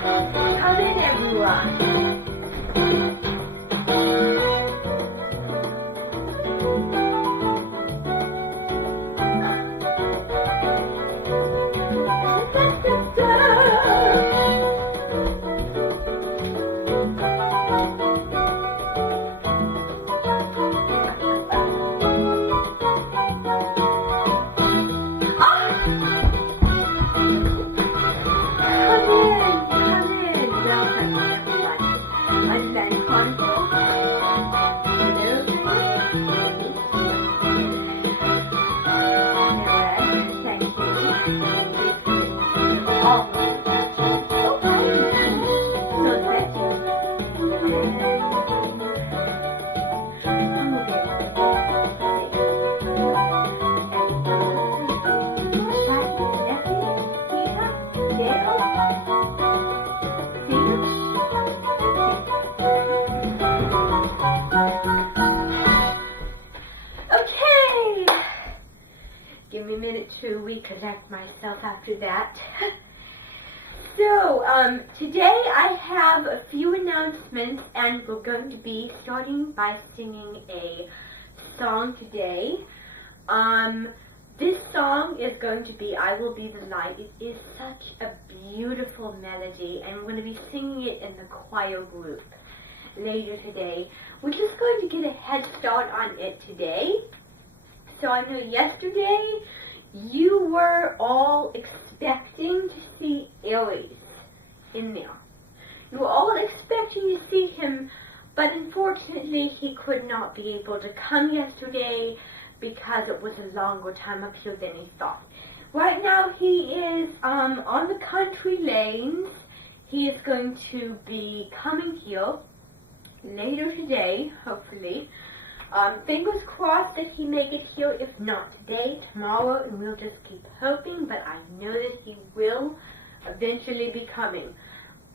Come in, everyone. Give me a minute to reconnect myself after that. So, today I have a few announcements, and we're going to be starting by singing a song today. This song is going to be I Will Be the Light. It is such a beautiful melody, and we're going to be singing it in the choir group later today. We're just going to get a head start on it today. So I know yesterday you were all expecting to see Aries in there. You were all expecting to see him, but unfortunately he could not be able to come yesterday because it was a longer time up here than he thought. Right now he is on the country lanes. He is going to be coming here later today, hopefully. Fingers crossed that he make it here, if not today, tomorrow, and we'll just keep hoping, but I know that he will eventually be coming.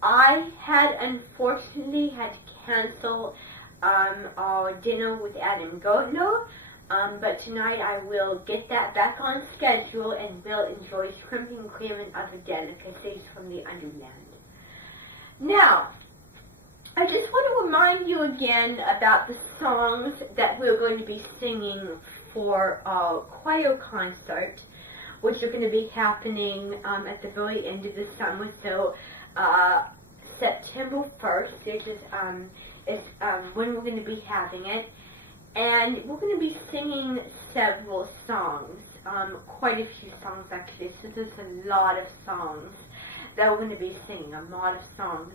I had unfortunately had to cancel our dinner with Adam Gardner, but tonight I will get that back on schedule and will enjoy shrimp and cream and other delicacies from the Underland. Now, I just want to remind you again about the songs that we're going to be singing for our choir concert, which are going to be happening at the very end of the summer. So September 1st, is when we're going to be having it. And we're going to be singing several songs, quite a few songs actually. So there's a lot of songs that we're going to be singing, a lot of songs.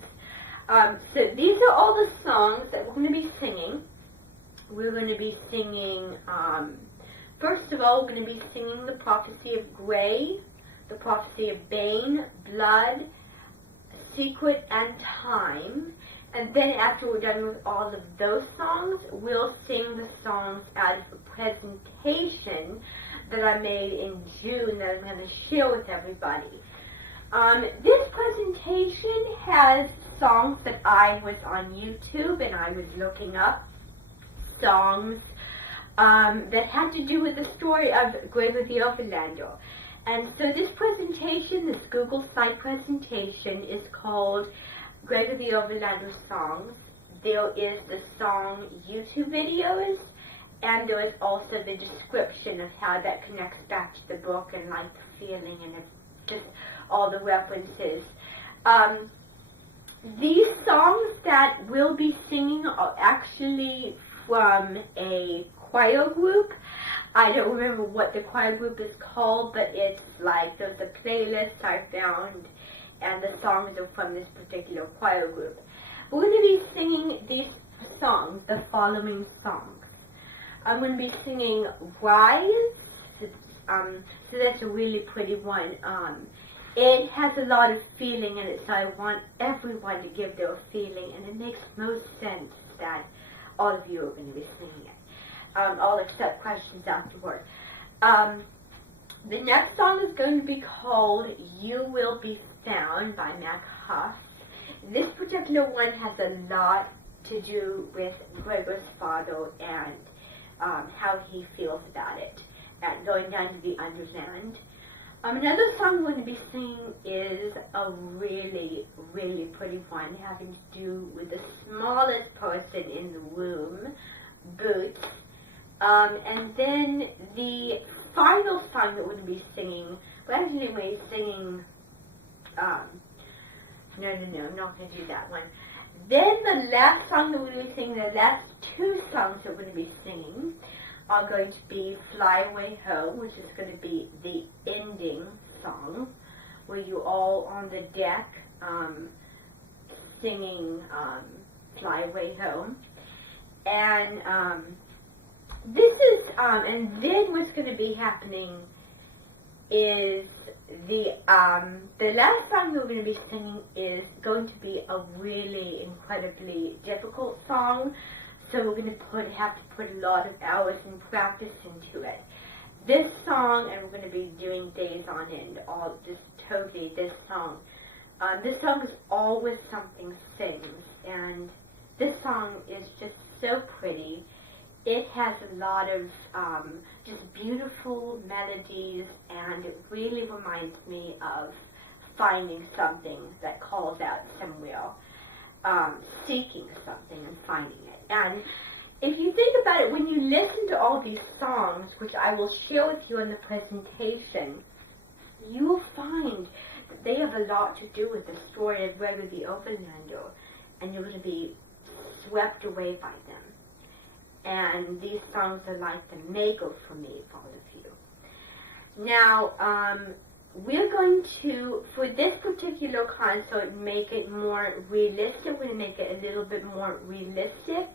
So these are all the songs that we're going to be singing. We're going to be singing, first of all, we're going to be singing the Prophecy of Gray, the Prophecy of Bane, Blood, Secret, and Time. And then after we're done with all of those songs, we'll sing the songs out of a presentation that I made in June that I'm going to share with everybody. This presentation has songs that I was on YouTube and I was looking up songs that had to do with the story of Grave of the Overlander. And so this presentation, this Google site presentation, is called Grave of the Overlander Songs. There is the song YouTube videos, and there is also the description of how that connects back to the book and like the feeling and just all the references. These songs that we'll be singing are actually from a choir group. I don't remember what the choir group is called, but it's like there's a playlist I found, and the songs are from this particular choir group. We're going to be singing these songs, the following songs. I'm going to be singing Rise, so that's a really pretty one. It has a lot of feeling in it, so I want everyone to give their feeling, and it makes most sense that all of you are going to be singing it. I'll accept questions afterward. The next song is going to be called You Will Be Found by Mac Huff. This particular one has a lot to do with Gregor's father and how he feels about it, and going down to the Underland. Another song we're going to be singing is a really, really pretty one, having to do with the smallest person in the room, Boots. And then the final song that we're going to be singing, we're actually singing, no, I'm not going to do that one. Then the last song that we're going to be singing, the last two songs that we're going to be singing, are going to be Fly Away Home, which is going to be the ending song, where you all on the deck singing Fly Away Home. And this is, and then what's going to be happening is the last song that we're going to be singing is going to be a really incredibly difficult song. So we're going to have to put a lot of hours and practice into it. This song, and we're going to be doing days on end, this song. This song is Always Something Sings, and this song is just so pretty. It has a lot of just beautiful melodies, and it really reminds me of finding something that calls out somewhere. Seeking something and finding it. And if you think about it, when you listen to all these songs, which I will share with you in the presentation, you will find that they have a lot to do with the story of Gregor the Overlander, and you're going to be swept away by them. And these songs are like the maker for me, for all of you. Now, we're going to, for this particular concert, make it more realistic. We're going to make it a little bit more realistic.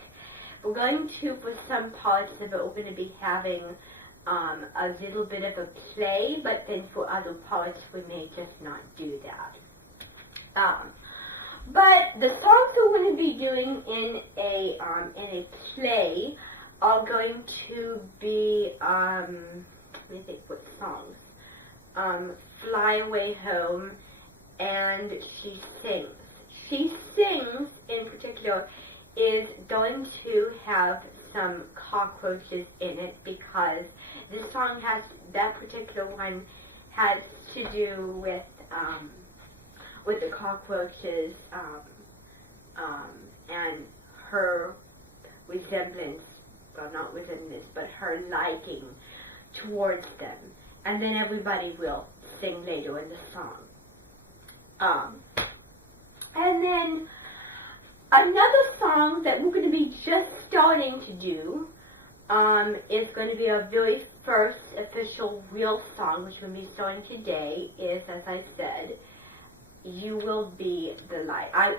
We're going to, for some parts of it, we're going to be having a little bit of a play, but then for other parts, we may just not do that. But the songs that we're going to be doing in a play are going to be, let me think what songs. Fly Away Home, and She Sings. She Sings, in particular, is going to have some cockroaches in it, because this song that particular one has to do with the cockroaches, and her resemblance, well, not resemblance, but her liking towards them. And then everybody will sing later in the song. And then another song that we're going to be just starting to do is going to be our very first official real song, which we'll be starting today, is, as I said, You Will Be the Light. I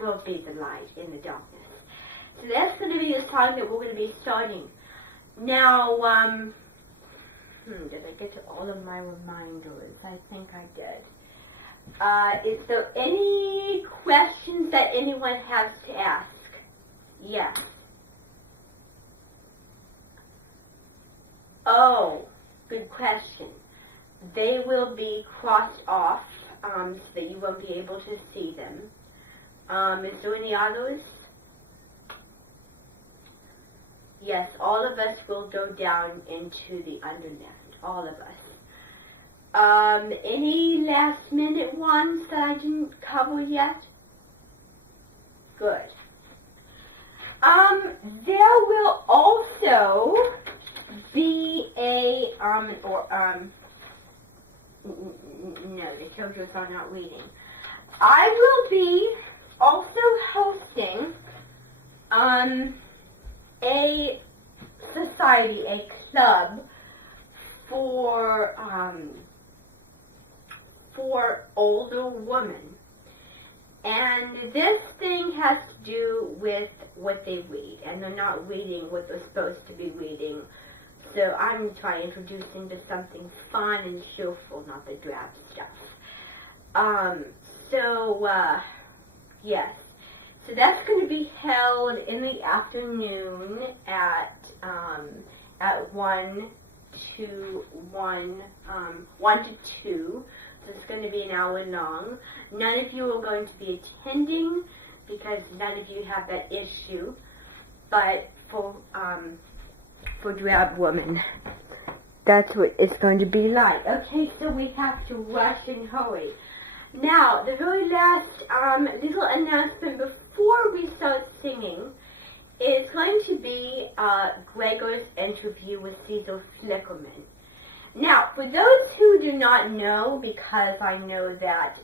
will be the light in the darkness. So that's going to be the song that we're going to be starting. Now, did I get to all of my reminders? I think I did. Is there any questions that anyone has to ask? Yes. Oh, good question. They will be crossed off so that you won't be able to see them. Is there any others? Yes, all of us will go down into the underland. All of us. Any last minute ones that I didn't cover yet? Good. There will also be a, no, the children are not reading. I will be also hosting, a society, a club for older women. And this thing has to do with what they read, and they're not reading what they're supposed to be reading. So I'm trying introducing to something fun and cheerful, not the drab stuff. Yes. So that's going to be held in the afternoon at 1 to 2. So it's going to be an hour long. None of you are going to be attending because none of you have that issue. But for drab women, that's what it's going to be like. Okay, so we have to rush and hurry. Now, the very last little announcement before we start singing is going to be Gregor's interview with Cecil Flickerman. Now, for those who do not know, because I know that,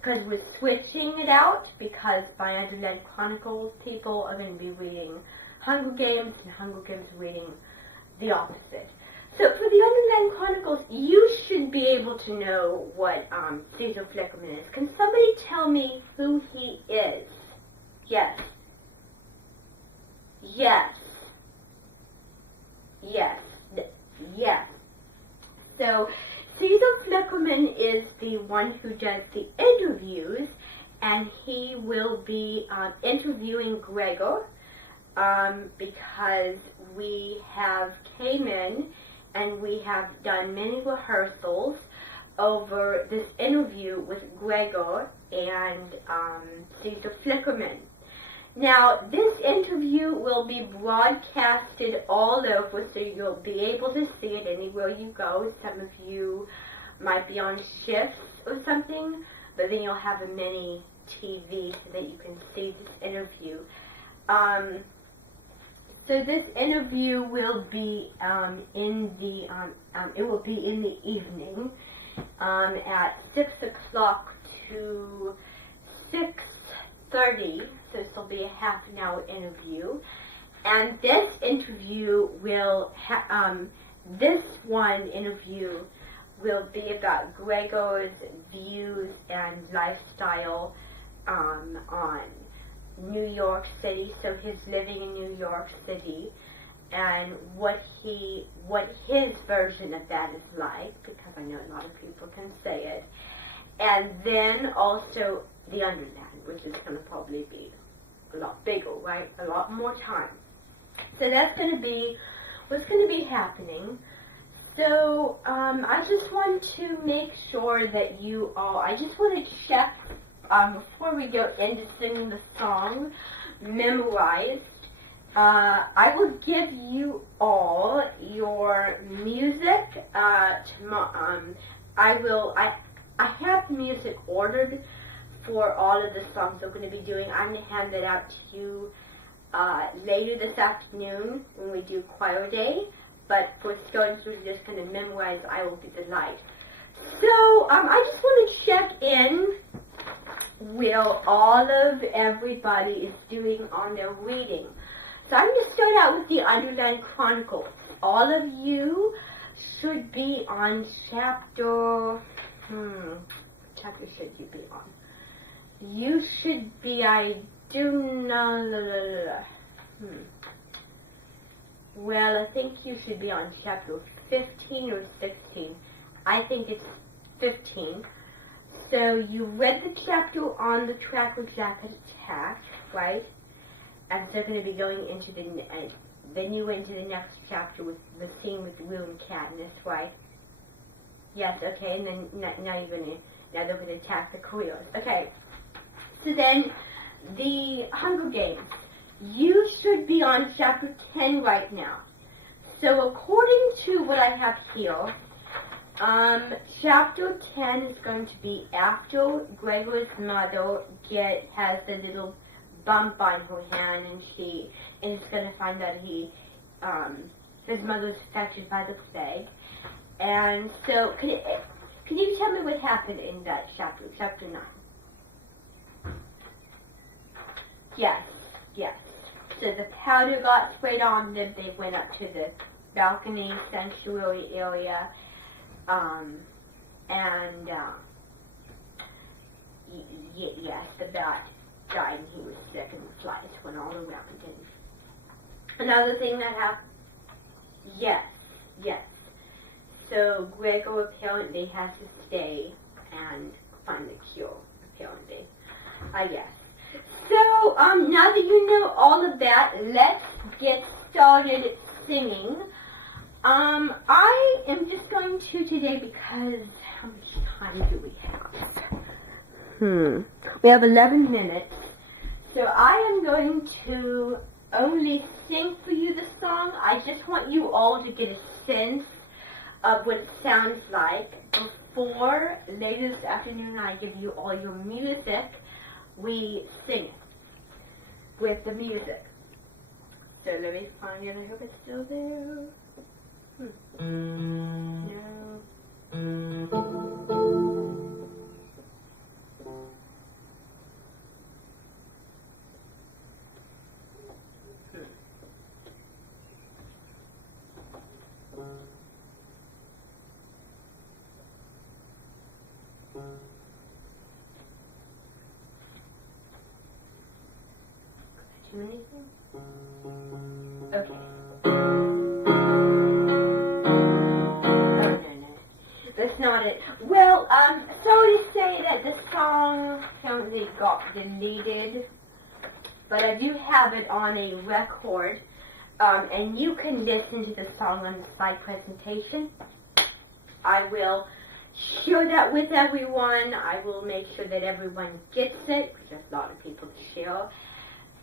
because we're switching it out, because by Underland Chronicles, people are going to be reading Hunger Games, and Hunger Games reading the opposite. So for the Underland Chronicles, you should be able to know what Cecil Flickerman is. Can somebody tell me who he is? Yes. Yes. Yes. Yes. So Cecil Flickerman is the one who does the interviews, and he will be interviewing Gregor because we have came in and we have done many rehearsals over this interview with Gregor and Cecil Flickerman. Now, this interview will be broadcasted all over, so you'll be able to see it anywhere you go. Some of you might be on shifts or something, but then you'll have a mini TV so that you can see this interview. So this interview will be in the evening at 6 o'clock to 6:30. So this will be a half an hour interview, and this interview will be about Gregor's views and lifestyle on New York City, so his living in New York City, and what his version of that is like, because I know a lot of people can say it, and then also the Underland, which is going to probably be a lot bigger, right? A lot more time. So that's going to be what's going to be happening. So I just want to make sure that you all, I just want to check before we go into singing the song, memorized. I will give you all your music tomorrow. I have music ordered for all of the songs we're going to be doing. I'm going to hand that out to you later this afternoon when we do choir day. But for students who are just going to memorize, I will be the light. So I just want to check in will all of everybody is doing on their reading. So I'm going to start out with the Underland Chronicles. All of you should be on chapter, what chapter should you be on? You should be, well, I think you should be on chapter 15 or 16. I think it's 15. So you read the chapter on the track with Jack Attack, right? And so they're going to be going into then you went to the next chapter with the scene with Will and Katniss, right? Yes, okay, and then now they're going to attack the careers. Okay, so then the Hunger Games. You should be on chapter 10 right now. So according to what I have here, chapter 10 is going to be after Gregor's mother has the little bump on her hand, and is going to find out his mother's affected by the plague. And so, can you tell me what happened in that chapter 9? Yes. So the powder got sprayed on them. They went up to the balcony sanctuary area, yes, the bat died and he was sick, and the flies went all around him. Another thing that happened, yes. So Gregor apparently has to stay and find the cure, apparently, I guess. So, now that you know all of that, let's get started singing. I am just going to today because how much time do we have? We have 11 minutes. So I am going to only sing for you the song. I just want you all to get a sense of what it sounds like before later this afternoon I give you all your music. We sing it with the music. So let me find it. I hope it's still there. No. Too many things? Okay. That's not it. Well, sorry to say that the song apparently got deleted, but I do have it on a record, and you can listen to the song on the slide presentation. I will share that with everyone. I will make sure that everyone gets it, because there's a lot of people to share.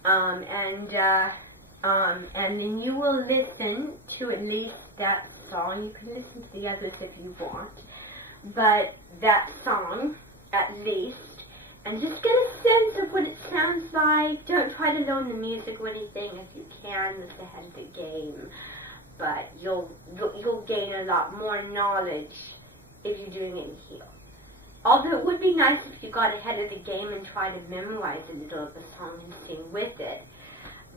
And then you will listen to at least that song. You can listen to the others if you want, but that song at least, and just get a sense of what it sounds like. Don't try to learn the music or anything. If you can, that's ahead of the game, but you'll gain a lot more knowledge if you're doing it here. Although it would be nice if you got ahead of the game and tried to memorize a little of the song and sing with it.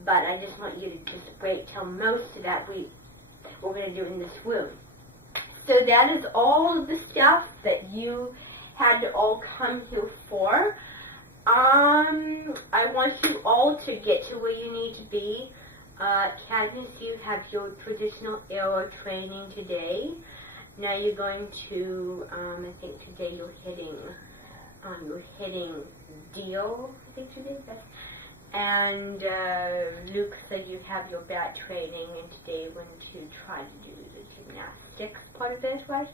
But I just want you to just wait till most of that we're going to do in this room. So that is all of the stuff that you had to all come here for. I want you all to get to where you need to be. Cadmus, you have your traditional arrow training today. Now you're going to, I think today you're hitting deal, I think today. And Luke said you have your bat training, and today you're going to try to do the gymnastics part of it, right?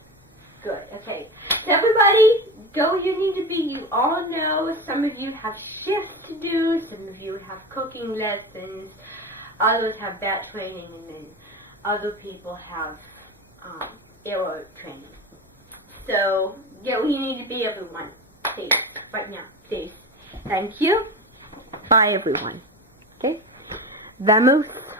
Good, okay. So everybody, go where you need to be. You all know, some of you have shifts to do, some of you have cooking lessons, others have bat training, and then other people have arrow training. So, get where you need to be, everyone. Please, right now, please. Thank you. Bye, everyone. Okay? Vamos.